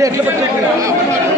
ये एक सौ पच्चीस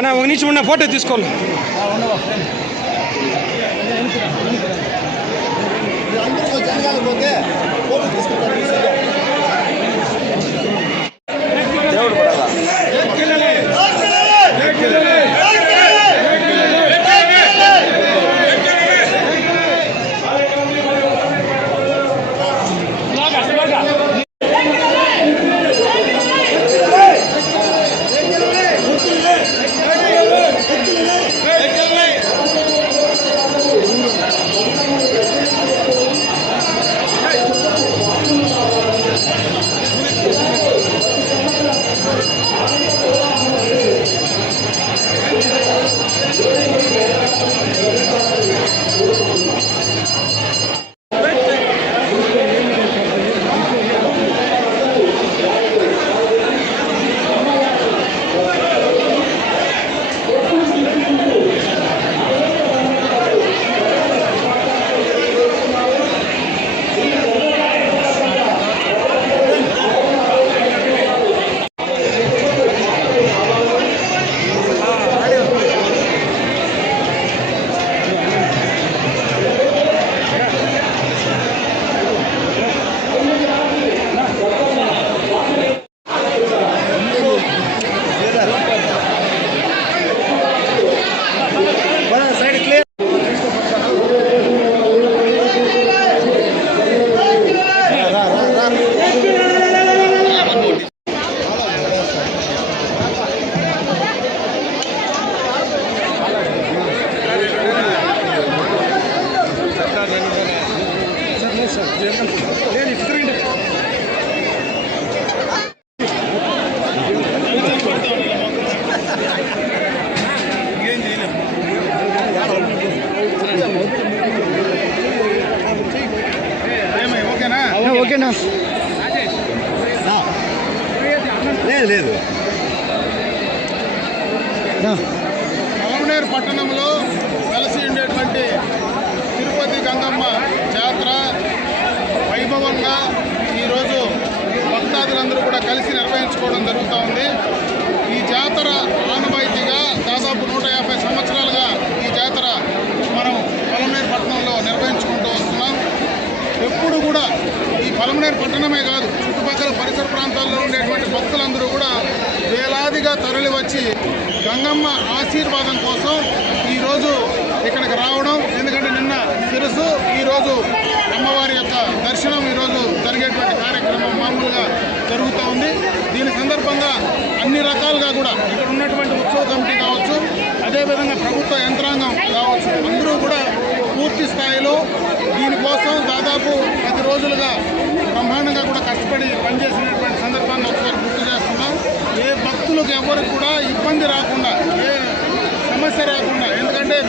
నా ఒక నిమిషం ఉన్న ఫోటో తీసుకోవాలి లేదు లేదు. పలమనేరు పట్టణంలో కలిసి ఉండేటువంటి తిరుపతి గంగమ్మ జాతర వైభవంగా ఈరోజు భక్తాదులందరూ కూడా కలిసి నిర్వహించుకోవడం జరుగుతూ ఉంది. ఈ జాతర ఆనవాయితీగా దాదాపు నూట యాభై సంవత్సరాలుగా ఈ జాతర మనం పలమనేరు పట్టణంలో నిర్వహించుకుంటూ వస్తున్నాం. ఎప్పుడు కూడా ఈ పలమనేరు పట్టణమే కాదు చుట్టుపక్కల ప్రాంతాల్లో ఉండేటువంటి భక్తులందరూ కూడా వేలాదిగా తరలి వచ్చి గంగమ్మ ఆశీర్వాదం కోసం ఈరోజు ఇక్కడికి రావడం ఎందుకంటే నిన్న తెలుసు ఈరోజు అమ్మవారి యొక్క దర్శనం ఈరోజు జరిగేటువంటి కార్యక్రమం మామూలుగా జరుగుతూ ఉంది. దీని సందర్భంగా అన్ని రకాలుగా కూడా ఇక్కడ ఉన్నటువంటి ఉత్సవ కమిటీ కావచ్చు అదేవిధంగా ప్రభుత్వ యంత్రాంగం కావచ్చు అందరూ కూడా పూర్తి స్థాయిలో దీనికోసం దాదాపు పది రోజులుగా బ్రహ్మాండంగా కూడా కష్టపడి పనిచేసినటువంటి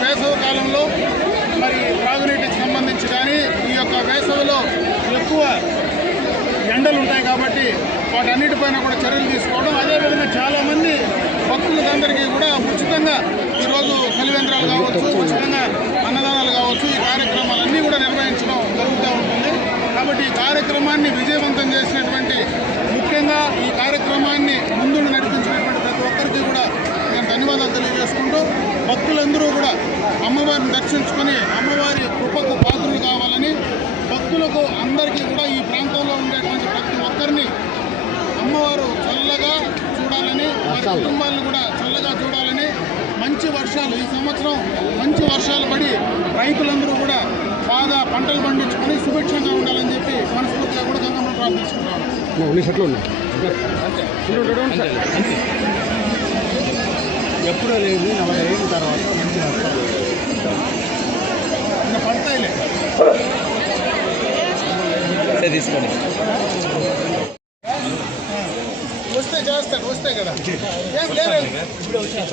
వేసవి కాలంలో మరి త్రాగునీటికి సంబంధించి కానీ ఈ యొక్క వేసవిలో ఎక్కువ ఎండలు ఉంటాయి కాబట్టి వాటన్నిటిపైన కూడా చర్యలు తీసుకోవడం. అదేవిధంగా చాలామంది భక్తులందరికీ కూడా ఉచితంగా ఈరోజు కలివేంద్రాలు కావచ్చు ఉచితంగా అన్నదానాలు కావచ్చు ఈ కార్యక్రమాలన్నీ కూడా నిర్వహించడం జరుగుతూ ఉంటుంది. భక్తులకు అందరికీ కూడా ఈ ప్రాంతంలో ఉండేటువంటి ప్రతి ఒక్కరిని అమ్మవారు చల్లగా చూడాలని వారి కుటుంబాలను కూడా చల్లగా చూడాలని మంచి వర్షాలు ఈ సంవత్సరం మంచి వర్షాలు పడి రైతులందరూ కూడా బాగా పంటలు పండించుకొని సుభిక్షంగా ఉండాలని చెప్పి మనస్ఫూర్తిగా కూడా గంగమ్మను ప్రార్థించుకుంటాను నీ షర్ట్లో ఉన్నా ఎప్పుడూ లేదు నలభై ఏళ్ళ తర్వాత మంచి నష్టాలు తీసుకోండి వస్తే చేస్తాను వస్తే కదా ఏం లేదు విలువైన